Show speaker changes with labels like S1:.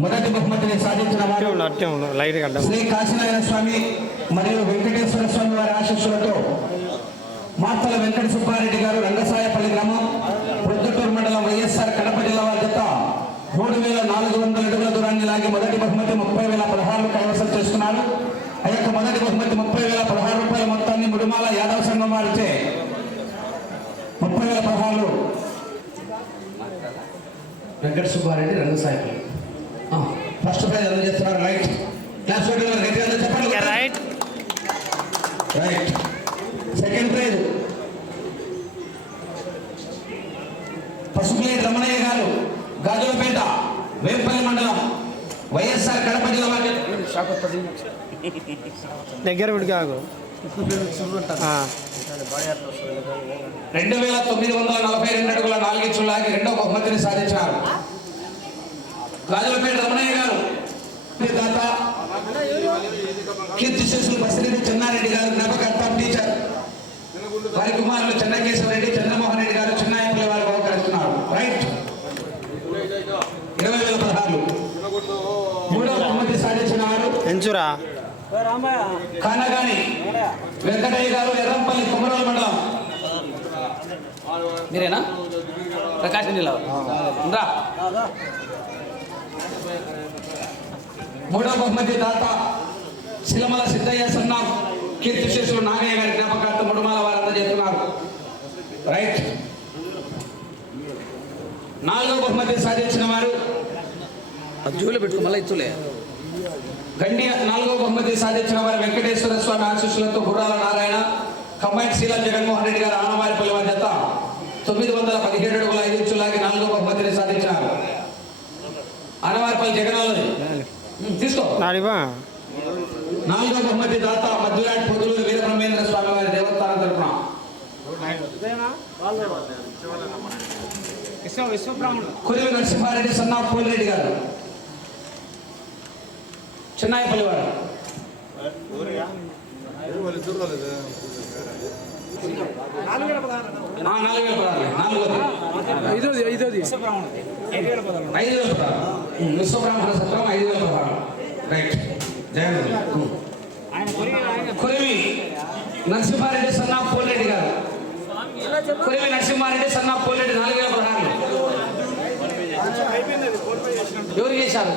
S1: మొదటి బహుమతిని సాధించిన వారు శ్రీ కాశీనారాయణ స్వామి మరియు వెంకటేశ్వర స్వామి వారి ఆశీస్సులతో మార్తల వెంకట సుబ్బారెడ్డి గారు రంగసాయపల్లి గ్రామం ప్రొద్దుటూరు మండలం వైఎస్ఆర్ కడప జిల్లా వారి జత మూడు వేల నాలుగు వందల అడుగుల దూరాన్ని లాగి మొదటి బహుమతి ముప్పై వేల పదహారు కైవసం చేసుకున్నారు ఆ యొక్క మొదటి బహుమతి ముప్పై వేల పదహారు రూపాయల మొత్తాన్ని ముడుమాల యాదవ సంఘం వారిచే ముప్పై వేల పదహారు. వెంకట సుబ్బారెడ్డి రంగసాయపల్లి. ఫస్ట్ ప్రైజ్ అందజేస్తున్నారు రైట్ క్లాస్ గట్టిగా చెప్పండి.
S2: Right
S1: right second prize Pasupuleti Ramanaiah గారు గాజులపేట వేంపల్లి మండలం వైఎస్ఆర్ కడప జిల్లా
S2: దగ్గర విడికాకు
S1: రెండు వేల తొమ్మిది వందల నలభై రెండు అడుగుల నాలుగించులు లాగి రెండో బహుమతిని సాధించారు. గాజులపేట రమణయ్య గారు. దాత కీర్తి శేషులు బసిరెడ్డి చెన్నారెడ్డి గారు జ్ఞాపకర్త టీచర్. వారి కుమారులు చెన్నకేశ్వరరెడ్డి చంద్రమోహన్ రెడ్డి గారు చిన్నాయపల్లి వారు బహుకరిస్తున్నారు రైట్. ఇరవై వేల పదహారు మూడవ బహుమతి సాధించిన వారు
S2: ఎంచురా.
S1: కానగాని వెంకటయ్య గారు ఎర్రంపల్లి కుమరోలు మండలం. మీరేనా? ప్రకాశం జిల్లా రా మూడవ బహుమతి దాత శిలమల సిద్ధయ్య సన్నాం. కీర్తి శేషులు నాగయ్య గారి జ్ఞాపకార్థం ముడుమాల వారు అందజేస్తున్నారు. రైట్. నాలుగవ బహుమతి సాధించిన వారు
S3: జోలు పెట్టుకో మళ్ళీ ఇచ్చులే.
S1: గండి నాలుగో బహుమతి సాధించిన వారు వెంకటేశ్వర స్వామి ఆశీస్సులతో గుర్రాల నారాయణ కంబైన్ శీలం జగన్మోహన్ రెడ్డి గారు ఆనవారిపల్లి వారి జత తొమ్మిది వందల పదిహేడు అడుగుల ఐదు ఇంచులాగి నాలుగో బహుమతిని సాధించినారు. ఆనవారిపల్లి జగన్ తీసుకో.
S2: నాడివా?
S1: నాలుగో బహుమతి దాత మధ్యలాంటి పొద్దులూరు వీరబ్రహ్మేంద్ర స్వామి వారి దేవస్థానం తరపున. కురివి నరసింహారెడ్డి సన్నా పోలిరెడ్డి గారు. చిన్నాయపల్లి వారు. ఆ, నాలుగు వేల పదహారు నాలుగోది
S3: ఐదోది ఐదోది.
S1: ఐదు వేల పదహారు విశ్వబ్రాహ్మణ సత్రం ఐదు వేల పదహారు రైట్ జయంతి కురివి నరసింహారెడ్డి సన్నా పోలిరెడ్డి గారు. కురివి నరసింహారెడ్డి సన్నా పోలిరెడ్డి నాలుగు వేల పదహారు ఎవరు చేశారు?